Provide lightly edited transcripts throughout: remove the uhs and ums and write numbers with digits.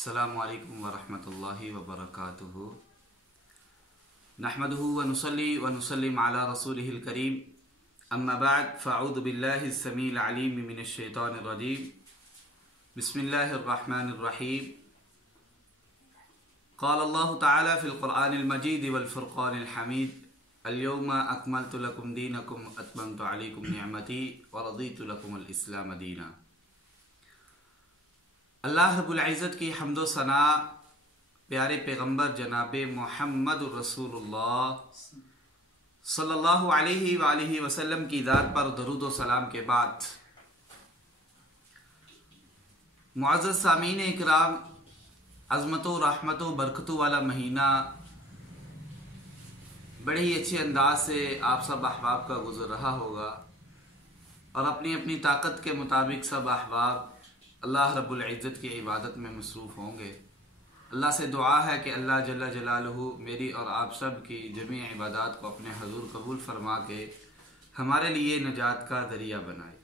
अस्सलामु अलैकुम वरहमतुल्लाहि वबरकातुहु। नहमदुहु व नुसल्ली व नुसल्लिम अला रसूलिहिल करीम। अम्मा बअद फ़अऊज़ु बिल्लाहि स्समीइल अलीम मिनश शैतानिर रजीम। बिस्मिल्लाहिर रहमानिर रहीम। क़ाल अल्लाहु तआला फ़िल क़ुरआनिल मजीद वल फ़ुरक़ानिल हमीद। अल-यौमा अकमलतु लकुम दीनकुम व अतममतु अलैकुम निअमती व रदीतु लकुमुल इस्लाम दीना। अल्लाह रब्बुल इज़्ज़त की हम्दो सना प्यारे पैगम्बर जनाब मोहम्मद रसूलुल्लाह सल्लल्लाहु अलैहि वसल्लम की ज़ात पर दरूद व सलाम के बाद, मुअज़्ज़ज़ सामीन इकराम, अज़मतो रहमतो बरकतों वाला महीना बड़े ही अच्छे अंदाज से आप सब अहबाब का गुजर रहा होगा और अपनी अपनी ताकत के मुताबिक सब अहबाब अल्लाह रब्बुल इज़्ज़त की इबादत में मसरूफ़ होंगे। अल्लाह से दुआ है कि अल्लाह जल्ल जलालहू मेरी और आप सब की जमी इबादत को अपने हजूर कबूल फरमा के हमारे लिए नजात का ज़रिया बनाए।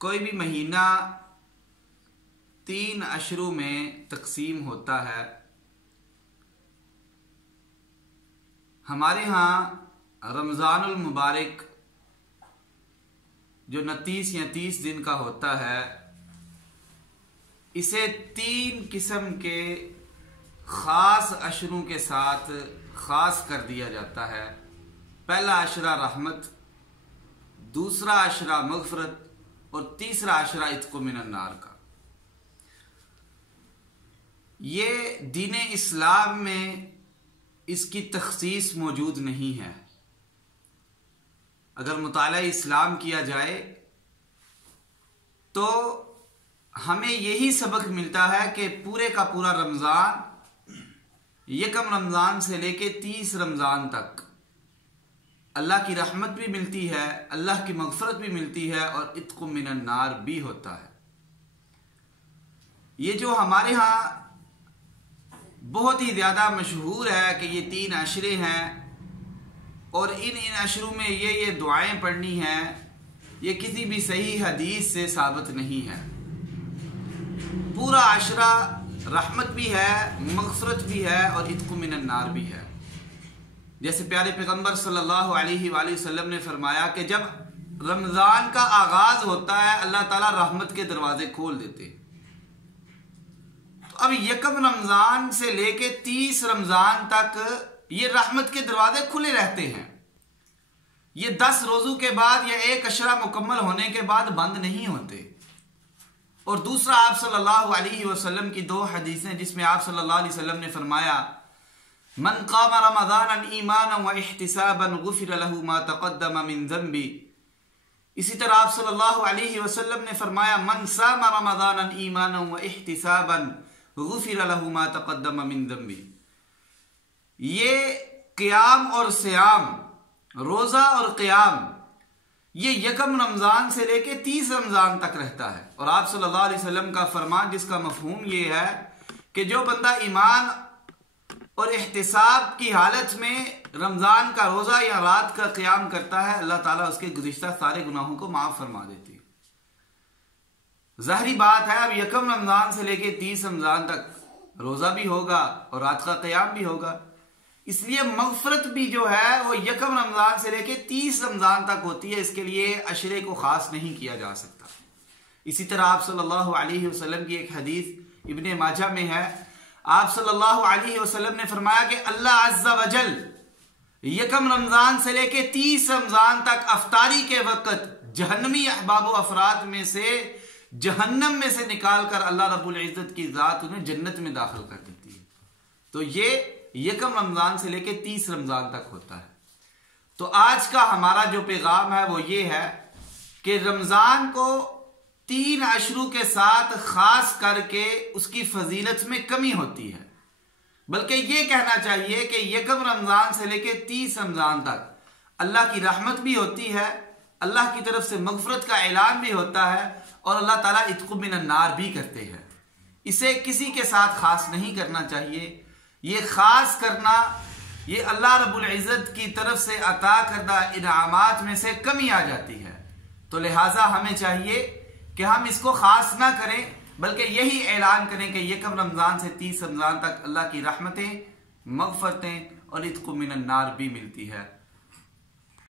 कोई भी महीना 3 अशरों में तकसीम होता है। हमारे यहाँ रमज़ानुल मुबारक जो 29 या 30 दिन का होता है, इसे 3 किस्म के ख़ास अशरों के साथ ख़ास कर दिया जाता है। पहला अशरा रहमत, दूसरा अशरा मग़फ़िरत और तीसरा अशरा इत्क़ु मिनन नार का। ये दीन इस्लाम में इसकी तख़सीस मौजूद नहीं है। अगर मुताला इस्लाम किया जाए तो हमें यही सबक मिलता है कि पूरे का पूरा रमज़ान, यकम रमज़ान से लेके 30 रमज़ान तक अल्लाह की रहमत भी मिलती है, अल्लाह की मग़फ़िरत भी मिलती है और इत्क़ु मिनन नार भी होता है। ये जो हमारे यहाँ बहुत ही ज़्यादा मशहूर है कि ये 3 अशरे हैं और इन अशरों में ये दुआएं पढ़नी हैं, ये किसी भी सही हदीस से साबित नहीं है। पूरा अशरा रहमत भी है, मग़फ़िरत भी है और इत्क़ु मिनन नार भी है। जैसे प्यारे पैगम्बर सल्लल्लाहु अलैहि वसल्लम ने फरमाया कि जब रमज़ान का आगाज़ होता है अल्लाह ताला रहमत के दरवाजे खोल देते। तो अब यकम रमज़ान से लेके 30 रमज़ान तक ये रहमत के दरवाजे खुले रहते हैं। ये 10 रोज़ों के बाद या एक अशरा मुकम्मल होने के बाद बंद नहीं होते। और दूसरा, आप सल्लल्लाहु अलैहि वसल्लम की 2 हदीसें जिसमें आप सल्लल्लाहु अलैहि वसल्लम ने फरमाया, मन क़ाम रमज़ान ईमानन व इह्तिसाबन गुफ़िर लहू मा तक़द्दम मिन ज़ंबी। इसी तरह आप सल्लल्लाहु अलैहि वसल्लम ने फरमाया, मन साम रमज़ान ईमानन व इह्तिसाबन गुफ़िर लहू मा तक़द्दम मिन ज़ंबी। ये क़ियाम और सियाम, रोज़ा और क़ियाम, ये यकम रमज़ान से लेके 30 रमज़ान तक रहता है। और आप सल्लल्लाहु अलैहि वसल्लम का फरमान, जिसका मफ़हूम ये है कि जो बंदा ईमान और एहतिसाब की हालत में रमज़ान का रोज़ा या रात का क़ियाम करता है, अल्लाह ताला उसके गुज़िश्ता सारे गुनाहों को माफ़ फरमा देती है। ज़ाहिरी बात है, अब यकम रमज़ान से लेके 30 रमज़ान तक रोज़ा भी होगा और रात का क़ियाम भी होगा, इसलिए मग़फ़िरत भी जो है वो यकम रमज़ान से लेके 30 रमज़ान तक होती है। इसके लिए अशरे को ख़ास नहीं किया जा सकता। इसी तरह आप सल्लल्लाहु अलैहि वसल्लम की एक हदीस इब्ने माजा में है, आप सल्लल्लाहु अलैहि वसल्लम ने फरमाया कि अल्लाह अज़्ज़ा वजल यकम रमज़ान से लेके 30 रमज़ान तक अफ्तारी के वक़्त जहन्नमी अहबाब व अफराद में से जहन्नम में से निकाल कर अल्लाह रब्बुल इज़्ज़त की ज़ात उन्हें जन्नत में दाखिल कर देती है। तो ये यकम रमज़ान से लेके 30 रमज़ान तक होता है। तो आज का हमारा जो पैगाम है वो ये है कि रमज़ान को 3 अशरों के साथ ख़ास करके उसकी फजीलत में कमी होती है, बल्कि ये कहना चाहिए कि यकम रमज़ान से लेके 30 रमज़ान तक अल्लाह की रहमत भी होती है, अल्लाह की तरफ से मग़फ़िरत का ऐलान भी होता है और अल्लाह ताला इत्क़ु मिनन नार भी करते हैं। इसे किसी के साथ ख़ास नहीं करना चाहिए। ये ख़ास करना ये अल्लाह रब्बुल इज़्ज़त की तरफ से अता करदा इनामात में से कमी आ जाती है। तो लिहाजा हमें चाहिए कि हम इसको ख़ास ना करें, बल्कि यही ऐलान करें कि यकम रमज़ान से 30 रमज़ान तक अल्लाह की रहमतें, मगफरतें और इत्क़ु मिनन नार भी मिलती है।